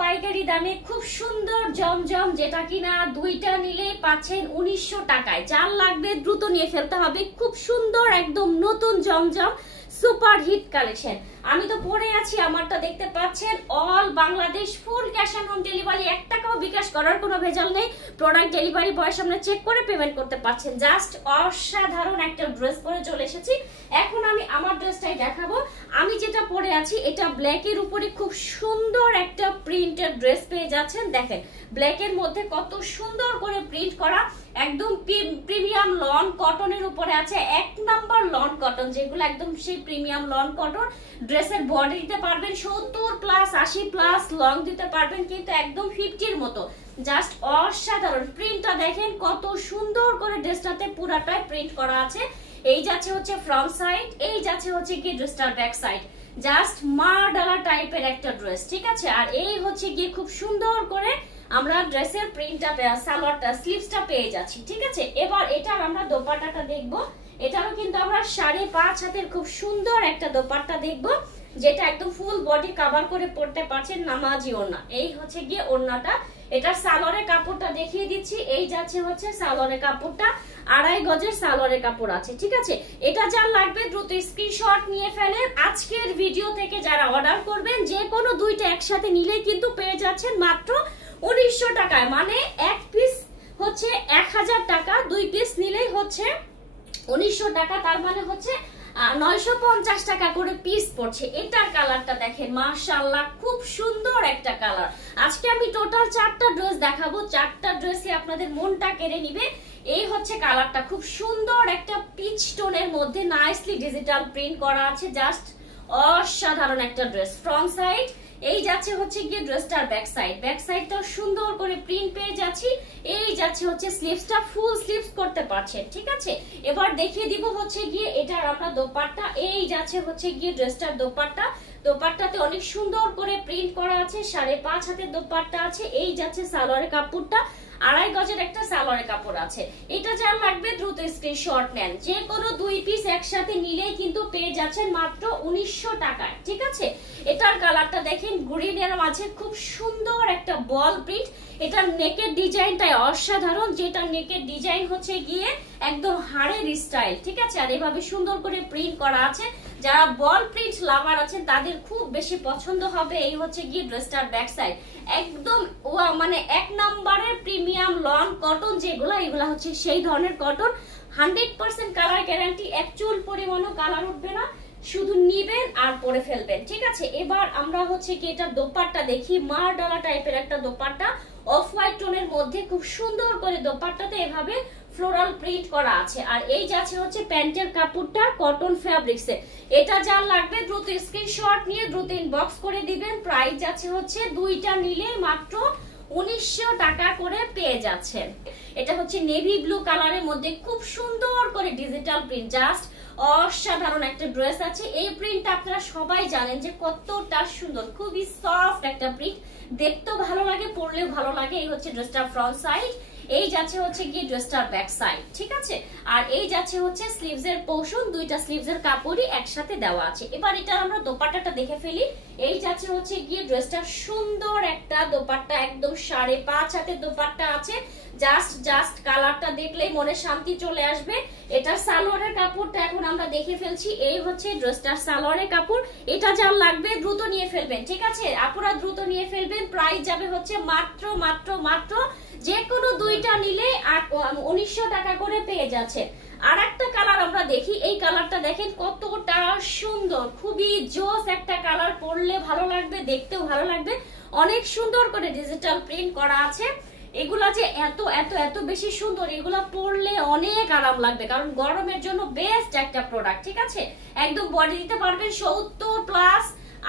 পাইকারি দামে খুব সুন্দর জমজম, যেটা কিনা দুইটা নিলে পাচ্ছেন 1900 টাকায়। যার লাগবে দ্রুত নিয়ে ফেলতে হবে। খুব সুন্দর একদম নতুন জমজম সুপার হিট কালেকশন। আমি তো পরে আছি, আমারটা দেখতে পাচ্ছেন। All Bangladesh full cash on home delivery, 1 টাকাও বিকাশ করার কোনো ভেজাল নেই। প্রোডাক্ট ডেলিভারি বয়ের সামনে চেক করে পেমেন্ট করতে পারছেন। জাস্ট অসাধারণ একটা ড্রেস পরে চলে এসেছি। এখন আমি আমার ড্রেসটাই দেখাবো। আমি যেটা পরে আছি এটা ব্ল্যাকের উপরে খুব সুন্দর একটা প্রিন্টেড ড্রেস পেয়ে যাচ্ছেন। দেখেন ব্ল্যাকের মধ্যে কত সুন্দর করে প্রিন্ট করা, একদম প্রিমিয়াম লন কটনের উপরে আছে। 1 নাম্বার লন কটন, যেগুলো একদম সেই প্রিমিয়াম লন কটন। ড্রেসের বডি দিতে পারবেন 70+, 80+, লং দিতে পারবেন কিন্তু একদম 50-র মতো। জাস্ট অসাধারণ। প্রিন্টটা দেখেন কত সুন্দর করে ড্রেসটাতে পুরাটাই প্রিন্ট করা আছে। এই যাচ্ছে হচ্ছে ফ্রন্ট সাইড, এই যাচ্ছে হচ্ছে কি ড্রেসটার ব্যাক সাইড। জাস্ট মার্ডালা টাইপের একটা ড্রেস, ঠিক আছে। আর এই হচ্ছে গিয়ে খুব সুন্দর করে আমরা ড্রেসের প্রিন্টটা, সালোয়ারটা, স্লিভসটা পেয়ে যাচ্ছি, ঠিক আছে। এবার এটার আমরা দোপাট্টাটা দেখবো। এটারও কিন্তু আমরা 5.5 হাতের খুব সুন্দর একটা দোপাট্টা দেখবো, যেটা একদম ফুল বডি কভার করে পড়তে পারছেন। নামাজি ওড়না, এই হচ্ছে গিয়ে ওড়নাটা। এটার সালোয়ারের কাপড়টা দেখিয়ে দিচ্ছি। এই যাচ্ছে হচ্ছে সালোয়ারের কাপড়টা, 2.5 গজের সালোয়ারের কাপড় আছে, ঠিক আছে। এটা যার লাগবে দ্রুত স্ক্রিনশট নিয়ে ফেলেন। আজকের ভিডিও থেকে যারা অর্ডার করবেন, যে কোনো দুইটা একসাথে নিলে কিন্তু পেয়ে যাচ্ছেন মাত্র 1900 টাকায়। মানে 1 পিস হচ্ছে 1000 টাকা, 2 পিস নিলেই হচ্ছে 1900 টাকা। তার মানে হচ্ছে 950 টাকা করে পিস পড়ছে। এটার কালারটা দেখেন, মাশাআল্লাহ খুব সুন্দর একটা কালার। আজকে আমি টোটাল 4টা ড্রেস দেখাবো, 4টা ড্রেসই আপনাদের মনটা কেড়ে নিবে। এই হচ্ছে কালারটা, খুব সুন্দর একটা পিচ টোনের মধ্যে নাইসলি ডিজিটাল প্রিন্ট করা আছে। জাস্ট অসাধারণ একটা ড্রেস। ফ্রন্ট সাইড, এই যাচ্ছে হচ্ছে গিয়ে ড্রেসটার ব্যাক সাইড। ব্যাক সাইডটাও সুন্দর করে প্রিন্ট পেয়ে যাচ্ছি। এই যাচ্ছে হচ্ছে স্লিভসটা, ফুল স্লিভস করতে পারছেন, ঠিক আছে। এবার দেখিয়ে দিব হচ্ছে গিয়ে এটার আমরা দোপাট্টা। এই যাচ্ছে হচ্ছে গিয়ে ড্রেসটার দোপাট্টা। দোপাট্টাতে অনেক সুন্দর করে প্রিন্ট করা আছে। 5.5 হাতের দোপাট্টা আছে। এই যাচ্ছে সালোয়ারের কাপড়টা, 2.5 গজের একটা সালোয়ারের কাপড় আছে। এটা যার লাগবে দ্রুত স্ক্রিনশট নেন। যে কোনো 2 পিস একসাথে নিলেই কিন্তু পেয়ে যাচ্ছেন মাত্র 1900 টাকায়, ঠিক আছে। এটার কালারটা দেখেন, গ্রিনের মাঝে খুব সুন্দর একটা বল প্রিন্ট। এটার নেকের ডিজাইনটাই অসাধারণ, যেটা নেকের ডিজাইন হচ্ছে গিয়ে একদম হাড়ের স্টাইল, ঠিক আছে। আর এভাবে সুন্দর করে প্রিন্ট করা আছে। যারা বল প্রিন্ট লাভার আছেন তাদের খুব বেশি পছন্দ হবে। এই হচ্ছে গিয়ে ড্রেসটার ব্যাক সাইড, একদম মানে 1 নাম্বারের প্রিমিয়াম লন কটন যেগুলা, এগুলা হচ্ছে সেই ধরনের কটন। 100% কালার গ্যারান্টি, এক চুল পরিমাণও কালার উঠবে না। শুধু নিবেন আর পরে ফেলবেন, ঠিক আছে। এবার আমরা হচ্ছে কি এটা দোপাট্টা দেখি। মারডালা টাইপের একটা দোপাট্টা, অফ হোয়াইট টোনের মধ্যে খুব সুন্দর করে দোপাট্টাতে এভাবে ফ্লোরাল প্রিন্ট করা আছে। আর এই যাচ্ছে হচ্ছে প্যান্টের কাপড়টা কটন ফ্যাব্রিক্সে। এটা যার লাগবে দ্রুত স্ক্রিনশট নিয়ে দ্রুত ইনবক্স করে দিবেন। প্রাইস যাচ্ছে হচ্ছে দুইটা নিলে মাত্র 1900 টাকা করে পেয়ে যাচ্ছেন। এটা হচ্ছে নেভি ব্লু কালারের মধ্যে খুব সুন্দর করে ডিজিটাল প্রিন্ট। জাস্ট অসাধারণ একটা ড্রেস আছে। এই প্রিন্টটা আপনারা সবাই জানেন যে কতটা সুন্দর, খুবই সফট একটা প্রিন্ট। দেখতেও ভালো লাগে, পরলেও ভালো লাগে। এই হচ্ছে ড্রেসটার ফ্রন্ট সাইড, এই যাচ্ছে হচ্ছে গিয়ে ড্রেসটার ব্যাক সাইড, ঠিক আছে। আর এই যাচ্ছে হচ্ছে স্লিভস এর পোর্শন, দুইটা স্লিভস এর কাপড়ই একসাথে দেওয়া আছে। এবার এটা আমরা দোপাট্টাটা দেখে ফেলি। এই যাচ্ছে হচ্ছে গিয়ে ড্রেসটার সুন্দর একটা দোপাট্টা, একদম 5.5 হাতের দোপাট্টা আছে। জাস্ট কালারটা দেখলেই মনে শান্তি চলে আসবে। এটার সালোয়ারের কাপড়টা এখন আমরা দেখে ফেলছি। এই হচ্ছে ড্রেসটার সালোয়ারের কাপড়। এটা যার লাগবে দ্রুত নিয়ে ফেলবেন, ঠিক আছে। আপনারা দ্রুত নিয়ে ফেলবেন। প্রাইস যাবে হচ্ছে মাত্র মাত্র মাত্র যে কোনো দুইটা নিলে 1900 টাকা করে পেয়ে যাচ্ছে। আর একটা কালার আমরা দেখি। এই কালারটা দেখেন কতটা সুন্দর, খুবই জোস একটা কালার। পরলে ভালো লাগবে, দেখতেও ভালো লাগবে। অনেক সুন্দর করে ডিজিটাল প্রিন্ট করা আছে। এগুলা যে এত এত এত বেশি সুন্দর, এগুলা পরলে অনেক আরাম লাগবে, কারণ গরমের জন্য বেস্ট একটা প্রোডাক্ট, ঠিক আছে। একদম বডি দিতে পারবেন 70+,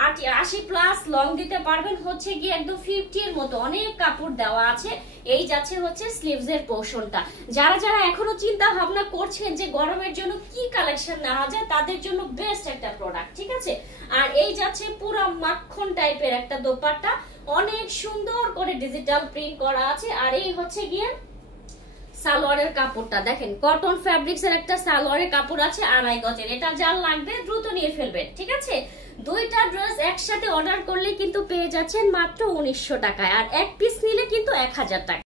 80+, লং দিতে পারবেন হচ্ছে গিয়ে একদম 50 এর মতো। অনেক কাপড় দেওয়া আছে। এই যাচ্ছে হচ্ছে স্লিভস এর পোর্শনটা। যারা যারা এখনো চিন্তা ভাবনা করছেন যে গরমের জন্য কি কালেকশন নেওয়া যায়, তাদের জন্য বেস্ট একটা প্রোডাক্ট, ঠিক আছে। আর এই যাচ্ছে পুরো মাখন টাইপের একটা দোপাট্টা, অনেক সুন্দর করে ডিজিটাল প্রিন্ট করা আছে। আর এই হচ্ছে গিয়ে সালোয়ারের কাপড়টা দেখেন, কটন ফ্যাব্রিক্স এর একটা সালোয়ারের কাপড় আছে 2.5 গজের। এটা যার লাগবে দ্রুত নিয়ে ফেলবেন, ঠিক আছে। দুইটা ড্রেস একসাথে অর্ডার করলে কিন্তু পেয়ে যাচ্ছেন মাত্র 1900 টাকায়, আর এক পিস নিলে কিন্তু 1000 টাকা।